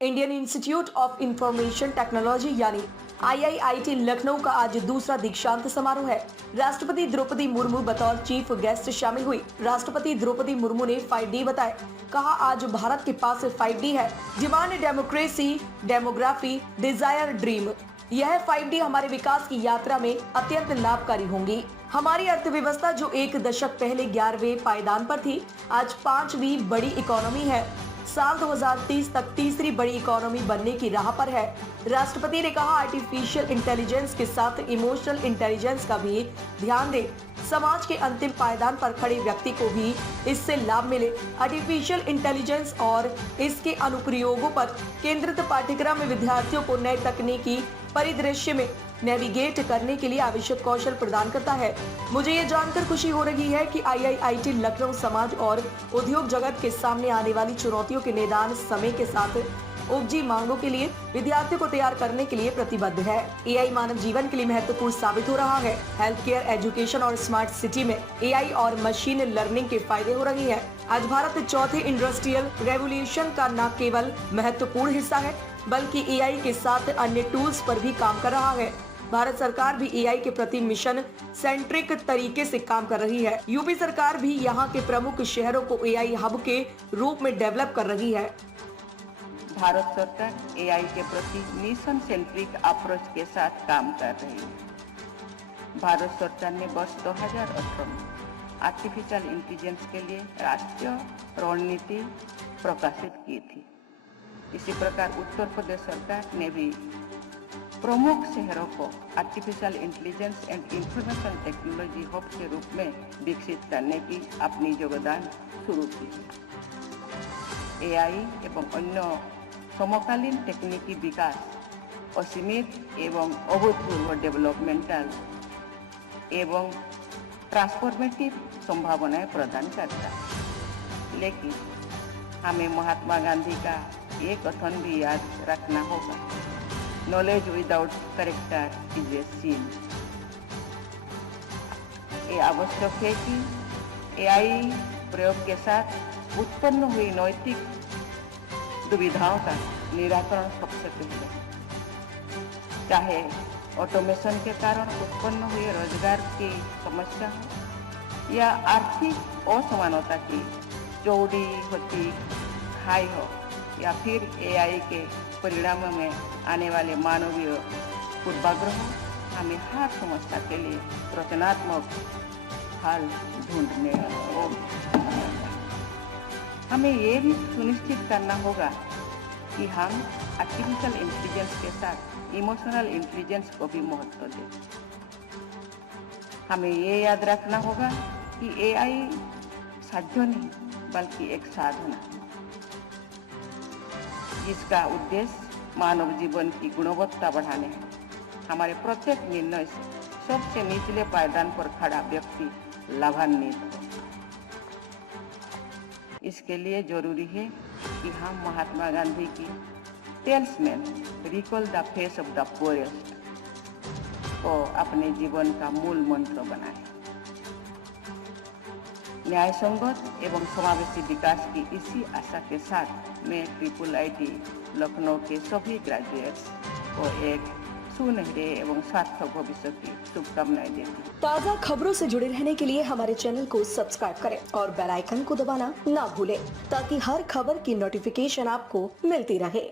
Indian institute of information technology यानी IIIT Lucknow का आज दूसरा दीक्षांत समारोह है। राष्ट्रपति द्रौपदी मुर्मू बतौर चीफ गेस्ट शामिल हुई। राष्ट्रपति द्रौपदी मुर्मू ने 5D बताए। कहा, आज भारत के पास 5D है, demand, democracy, demography, desire, dream. यह 5D हमारे विकास की यात्रा में अत्यंत लाभकारी होंगी। हमारी अर्थव्यवस्था जो एक दशक पहले 11वें पायदान पर थी, आज 5वीं बड़ी इकोनॉमी है। साल 2030 तक तीसरी बड़ी इकोनॉमी बनने की राह पर है। राष्ट्रपति ने कहा, आर्टिफिशियल इंटेलिजेंस के साथ इमोशनल इंटेलिजेंस का भी ध्यान दें। समाज के अंतिम पायदान पर खड़े व्यक्ति को भी इससे लाभ मिले। आर्टिफिशियल इंटेलिजेंस और इसके अनुप्रयोगों पर केंद्रित पाठ्यक्रम में विद्यार्थियों को नए तकनीकी परिदृश्य में नेविगेट करने के लिए आवश्यक कौशल प्रदान करता है। मुझे ये जानकर खुशी हो रही है कि IIIT लखनऊ समाज और उद्योग जगत के सामने आने वाली चुनौतियों के निदान समय के साथ उपजी मांगों के लिए विद्यार्थियों को तैयार करने के लिए प्रतिबद्ध है। AI मानव जीवन के लिए महत्वपूर्ण साबित हो रहा है। हेल्थ केयर, एजुकेशन और स्मार्ट सिटी में AI और मशीन लर्निंग के फायदे हो रही है। आज भारत चौथे इंडस्ट्रियल रेवोल्यूशन का न केवल महत्वपूर्ण हिस्सा है, बल्कि AI के साथ अन्य टूल्स पर भी काम कर रहा है। भारत सरकार भी AI के प्रति मिशन सेंट्रिक तरीके से काम कर रही है। यूपी सरकार भी यहाँ के प्रमुख शहरों को AI हब के रूप में डेवलप कर रही है। भारत सरकार AI के प्रति मिशन सेंट्रिक अप्रोच के साथ काम कर रही है। भारत सरकार ने वर्ष 2018 में आर्टिफिशियल इंटेलिजेंस के लिए राष्ट्रीय रणनीति प्रकाशित की थी। इसी प्रकार उत्तर प्रदेश सरकार ने भी प्रमुख शहरों को artificial intelligence and information technology hub के रूप में विकसित करने की अपनी योगदान शुरू की। AI एवं अन्य समकालीन तकनीकी विकास असीमित एवं अभूतपूर्व डेवलपमेंटल एवं ट्रांसफॉर्मेटिव संभावनाएं प्रदान करता है। लेकिन हमें महात्मा गांधी का ये कथन भी याद रखना होगा, knowledge without character is a sin. ये आवश्यक है कि AI प्रयोग के साथ उत्पन्न हुई नैतिक दुविधाओं का निराकरण सबसे पहले, चाहे ऑटोमेशन के कारण उत्पन्न हुए रोजगार की समस्या हो या आर्थिक असमानता की चौड़ी होती खाई हो, या फिर AI के परिणाम में आने वाले मानवीय पूर्वाग्रह, हमें हर समस्या के लिए रचनात्मक हल ढूंढने होगा। हमें ये भी सुनिश्चित करना होगा कि हम आर्टिफिशियल इंटेलिजेंस के साथ इमोशनल इंटेलिजेंस को भी महत्व दें। हमें ये याद रखना होगा कि AI साध्य नहीं बल्कि एक साधन है, जिसका उद्देश्य मानव जीवन की गुणवत्ता बढ़ाने है। हमारे प्रत्येक निर्णय से सबसे निचले पायदान पर खड़ा व्यक्ति लाभान्वित हो। इसके लिए जरूरी है कि हम महात्मा गांधी की talisman recall the face of the poorest को अपने जीवन का मूल मंत्र बनाएं। न्याय संगत एवं समावेशी विकास की इसी आशा के साथ मैं IIIT लखनऊ के सभी ग्रेजुएट्स को एक सुनहरे एवं सार्थक भविष्य की शुभकामनाएं देती हूँ। ताज़ा खबरों से जुड़े रहने के लिए हमारे चैनल को सब्सक्राइब करें और बेल आइकन को दबाना ना भूलें, ताकि हर खबर की नोटिफिकेशन आपको मिलती रहे।